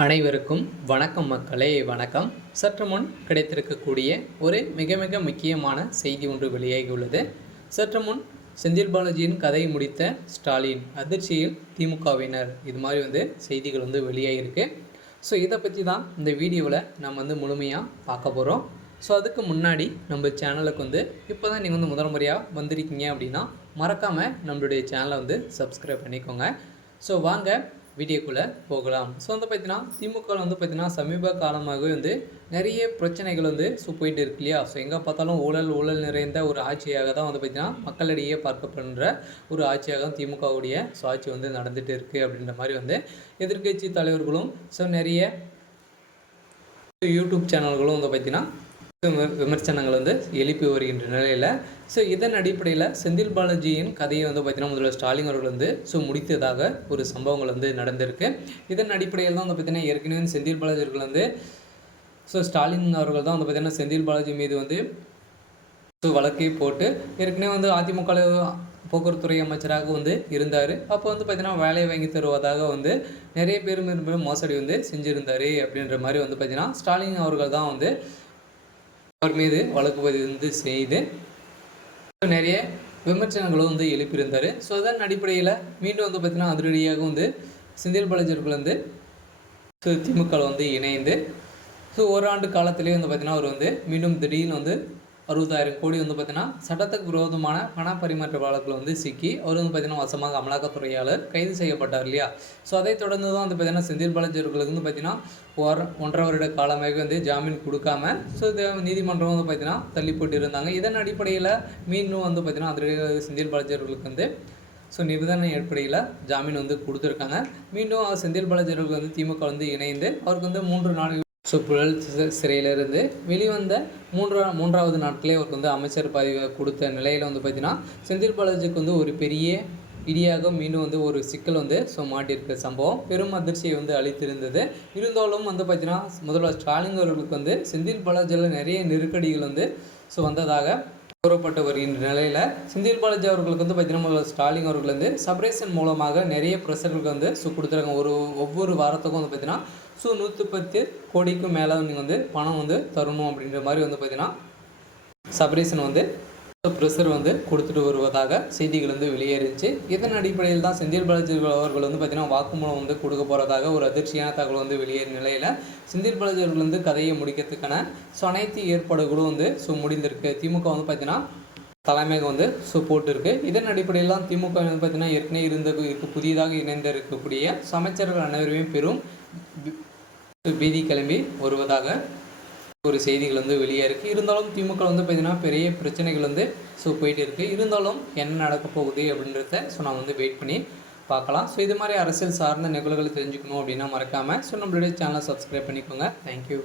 அனைவருக்கும் வணக்கம் மக்களே, வணக்கம். சற்று முன் கிடைத்திருக்கக்கூடிய ஒரு மிக மிக முக்கியமான செய்தி ஒன்று வெளியாகியுள்ளது. சற்று முன் செந்தில் பாலாஜியின் கதை முடித்த ஸ்டாலின் அதிர்ச்சியில் திமுகவினர், இது மாதிரி செய்திகள் வெளியாகிருக்கு. ஸோ இதை பற்றி தான் இந்த வீடியோவில் நம்ம முழுமையாக பார்க்க போகிறோம். ஸோ அதுக்கு முன்னாடி நம்ம சேனலுக்கு இப்போ தான் நீங்கள் முதல் முறையாக வந்திருக்கீங்க அப்படின்னா மறக்காமல் நம்மளுடைய சேனலை சப்ஸ்கிரைப் பண்ணிக்கோங்க. ஸோ வாங்க வீடியோக்குள்ளே போகலாம். ஸோ பார்த்தீங்கன்னா திமுக பார்த்தீங்கன்னா சமீப காலமாகவே நிறைய பிரச்சனைகள் போயிட்டு இருக்கு இல்லையா. ஸோ எங்கே பார்த்தாலும் ஊழல் நிறைந்த ஒரு ஆட்சியாக தான் பார்த்தீங்கன்னா மக்களிடையே பார்க்கப்படுற ஒரு ஆட்சியாக தான் திமுகவுடைய ஆட்சி நடந்துகிட்டு இருக்குது. அப்படின்ற மாதிரி எதிர்க்கட்சி தலைவர்களும் ஸோ நிறைய யூடியூப் சேனல்களும் பார்த்தீங்கன்னா விமர்சனங்கள் எழுப்பி வருகின்ற நிலையில் ஸோ இதன் அடிப்படையில் செந்தில் பாலாஜியின் கதையை பார்த்தீங்கன்னா முதல்வர் ஸ்டாலின் அவர்கள் முடித்ததாக ஒரு சம்பவங்கள் நடந்திருக்கு. இதன் அடிப்படையில் தான் பார்த்தீங்கன்னா ஏற்கனவே செந்தில் பாலாஜி அவர்கள் ஸோ ஸ்டாலின் அவர்கள் தான் பார்த்தீங்கன்னா செந்தில் பாலாஜி மீது வழக்கை போட்டு ஏற்கனவே அதிமுக போக்குவரத்துறை அமைச்சராக இருந்தார். அப்போ பார்த்தீங்கன்னா வேலையை வாங்கி தருவதாக நிறைய பேர் மோசடி செஞ்சுருந்தார். அப்படின்ற மாதிரி பார்த்தீங்கன்னா ஸ்டாலின் அவர்கள் தான் அவர் மீது வழக்கு பதிவு செய்து நிறைய விமர்சனங்களும் எழுப்பியிருந்தார். ஸோ அதன் அடிப்படையில் மீண்டும் பார்த்தீங்கன்னா அதிரடியாக செந்தில் பாலாஜி அவர்கள் திமுக இணைந்து ஸோ ஓராண்டு காலத்திலே பார்த்தீங்கன்னா அவர் மீண்டும் திடீர்னு 60,000 கோடி பார்த்தீங்கன்னா சட்டத்துக்கு விரோதமான பண பரிமாற்ற வழக்கில் சிக்கி அவர் பார்த்தீங்கன்னா வசமாக அமலாக்கத்துறையாளர் கைது செய்யப்பட்டார் இல்லையா. ஸோ அதை தொடர்ந்து தான் பார்த்தீங்கன்னா செந்தில் பாலாஜி அவர்களுக்கு பார்த்தீங்கன்னா 1.5 வருட காலமாக ஜாமீன் கொடுக்காம ஸோ நீதிமன்றம் பார்த்தீங்கன்னா தள்ளி போட்டு இருந்தாங்க. இதன் அடிப்படையில் மீண்டும் பார்த்தீங்கன்னா அதில் செந்தில் பாலாஜி அவர்களுக்கு ஸோ நிபந்தனை அடிப்படையில் ஜாமீன் கொடுத்துருக்காங்க. மீண்டும் செந்தில் பாலாஜி அவர்கள் திமுக இணைந்து அவருக்கு 3 நாள் ஸோ புழல் சிறையிலிருந்து வெளிவந்த மூன்றாவது நாட்களே அவருக்கு அமைச்சர் பதவி கொடுத்த நிலையில் பார்த்தீங்கன்னா செந்தில் பாலாஜிக்கு ஒரு பெரிய இடியாக மீண்டும் ஒரு சிக்கல் ஸோ மாட்டியிருக்க சம்பவம் பெரும் அதிர்ச்சியை அளித்திருந்தது. இருந்தாலும் பார்த்தீங்கன்னா முதல்வர் ஸ்டாலின் அவர்களுக்கு செந்தில் பாலாஜியில் நிறைய நெருக்கடிகள் ஸோ வந்ததாக கூறப்பட்டு வருகின்ற நிலையில் செந்தில் பாலாஜி அவர்களுக்கு பார்த்தீங்கன்னா ஸ்டாலின் அவர்கள் சப்ரேஷன் மூலமாக நிறைய ப்ரெஷர்களுக்கு ஸோ கொடுத்துருக்காங்க. ஒவ்வொரு வாரத்துக்கும் பார்த்தீங்கன்னா ஸோ 110 கோடிக்கும் மேலே நீங்கள் பணம் தரணும் அப்படின்ற மாதிரி பார்த்தீங்கன்னா சப்ரேஷன் ப்ரெஷர் கொடுத்துட்டு வருவதாக செய்திகள் வெளியேறிச்சு. இதன் அடிப்படையில் தான் செந்தில் பாலாஜி அவர்கள் பார்த்தீங்கன்னா வாக்குமூலம் கொடுக்க போகிறதாக ஒரு அதிர்ச்சியான தகவல் வெளியேறிய நிலையில் செந்தில் பாலாஜி அவர்கள் கதையை முடிக்கிறதுக்கான ஸோ அனைத்து ஏற்பாடுகளும் ஸோ முடிந்திருக்கு. திமுக பார்த்தீங்கன்னா தலைமையாக ஸோ போட்டிருக்கு. இதன் அடிப்படையில் தான் திமுக பார்த்தீங்கன்னா ஏற்கனவே புதிதாக இணைந்து இருக்கக்கூடிய அமைச்சர்கள் அனைவருமே பெரும் பீதி கிளம்பி வருவதாக ஒரு செய்திகள் வெளியே இருக்குது. இருந்தாலும் திமுக பார்த்தீங்கன்னா பெரிய பிரச்சனைகள் ஸோ போயிட்டு இருக்குது. இருந்தாலும் என்ன நடக்க போகுது அப்படின்றத ஸோ நான் வெயிட் பண்ணி பார்க்கலாம். ஸோ இது மாதிரி அரசியல் சார்ந்த நிகழ்வுகளை தெரிஞ்சுக்கணும் அப்படின்னா மறக்காமல் ஸோ நம்மளுடைய சேனலை சப்ஸ்கிரைப் பண்ணிக்கோங்க. தேங்க்யூ.